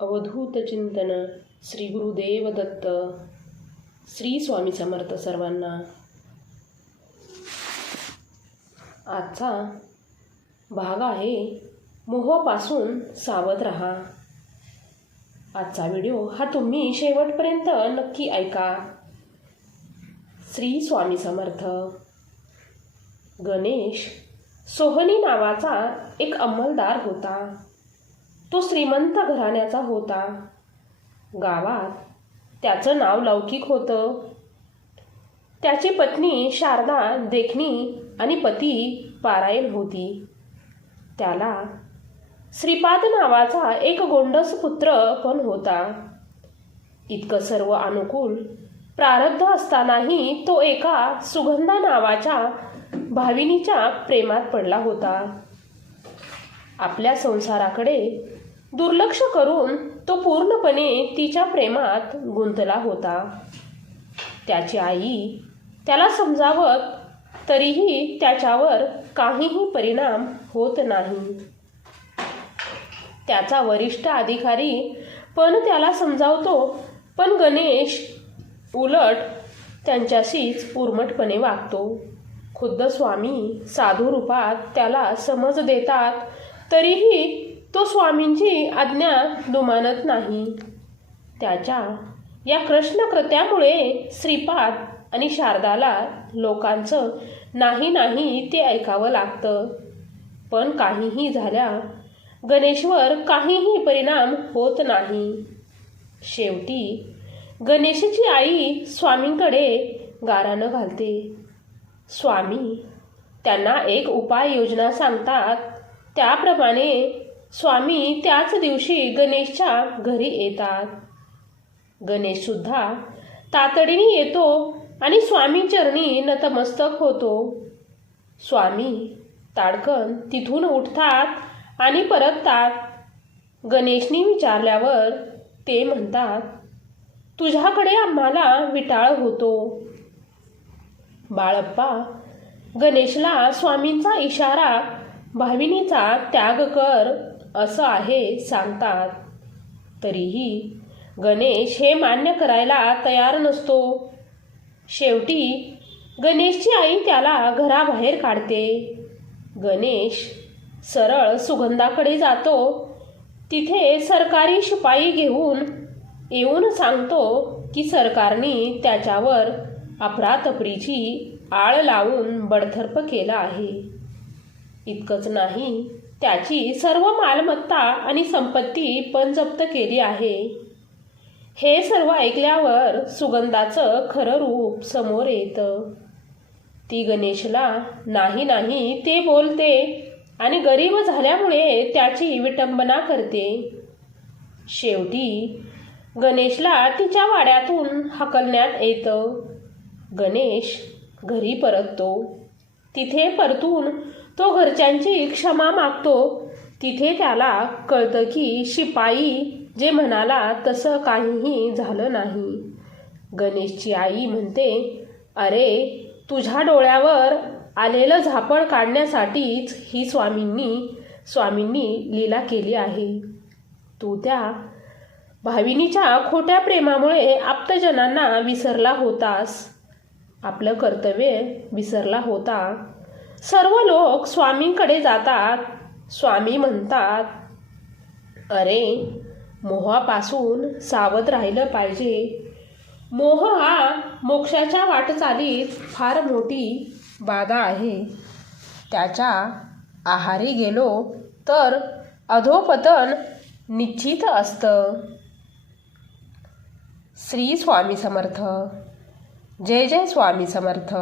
अवधूत चिंतन श्री गुरुदेव दत्त श्री स्वामी समर्थ सर्वांना. आजचा भाग आहे मोहापासून सावध रहा. आजचा व्हिडिओ हा तुम्ही शेवटपर्यंत नक्की ऐका. श्री स्वामी समर्थ. गणेश सोहनी नावाचा एक अंमलदार होता. तो श्रीमंत घराण्याचा होता. गावात त्याचं नाव लौकिक होतं. त्याची पत्नी शारदा देखणी आणि पती पारायण होती. त्याला श्रीपाद नावाचा एक गोंडस पुत्र पण होता. इतकं सर्व अनुकूल प्रारब्ध असतानाही तो एका सुगंधा नावाच्या भाविनीच्या प्रेमात पडला होता. आपल्या संसाराकडे दुर्लक्ष करून तो पूर्णपणे तिच्या प्रेमात गुंतला होता. त्याची आई त्याला समजावत तरीही त्याच्यावर काहीही परिणाम होत नाही. त्याचा वरिष्ठ अधिकारी पण त्याला समजावतो पण गणेश उलट त्यांच्याशीच उर्मटपणे वागतो. खुद्द स्वामी साधू रूपात त्याला समज देतात तरीही तो स्वामींची आज्ञा दुमानत नाही. त्याच्या या कृष्णकृत्यामुळे श्रीपाद आणि शारदाला लोकांचं नाही नाही ते ऐकावं लागतं. पण काहीही झाल्या गणेशवर काहीही परिणाम होत नाही. शेवटी गणेशाची आई स्वामींकडे गारानं घालते. स्वामी त्यांना एक उपाय योजना सांगतात. त्याप्रमाणे स्वामी त्याच दिवशी गणेशच्या घरी येतात. गणेशसुद्धा तातडीने येतो आणि स्वामी चरणी नतमस्तक होतो. स्वामी ताडकन तिथून उठतात आणि परततात. गणेशनी विचारल्यावर ते म्हणतात तुझ्याकडे आम्हाला विटाळ होतो. बाळप्पा गणेशला स्वामींचा इशारा भाविनीचा त्याग कर असं आहे सांगतात. तरीही गणेश हे मान्य करायला तयार नसतो. शेवटी गणेशची आई त्याला घराबाहेर काढते. गणेश सरळ सुगंधाकडे जातो. तिथे सरकारी शिपाई घेऊन येऊन सांगतो की सरकारने त्याच्यावर अपरातपरीची आळ लावून बडथर्प केला आहे. इतकंच नाही त्याची सर्व मालमत्ता आणि संपत्ती पण जप्त केली आहे. हे सर्व ऐकल्यावर सुगंधाचं खरं रूप समोर येतं. ती गणेशला नाही नाही ते बोलते आणि गरीब झाल्यामुळे त्याची विटंबना करते. शेवटी गणेशला तिच्या वाड्यातून हकलण्यात येतं. गणेश घरी परततो. तिथे परतून तो घरच्यांची क्षमा मागतो. तिथे त्याला कळतं की शिपाई जे म्हणाला तसं काहीही झालं नाही. गणेशची आई म्हणते अरे तुझ्या डोळ्यावर आलेलं झापड काढण्यासाठीच ही स्वामींनी स्वामींनी लीला केली आहे. तू त्या भाविनीच्या खोट्या प्रेमामुळे आप्तजनांना विसरला होतास. आपलं कर्तव्य विसरला होता. सर्व लोक स्वामींकडे जातात. स्वामी म्हणतात अरे मोहापासून सावध राहिलं पाहिजे. मोह हा मोक्षाच्या वाटचालीत फार मोठी बाधा आहे. त्याच्या आहारी गेलो तर अधोपतन निश्चित असतं. श्री स्वामी समर्थ. जय जय स्वामी समर्थ.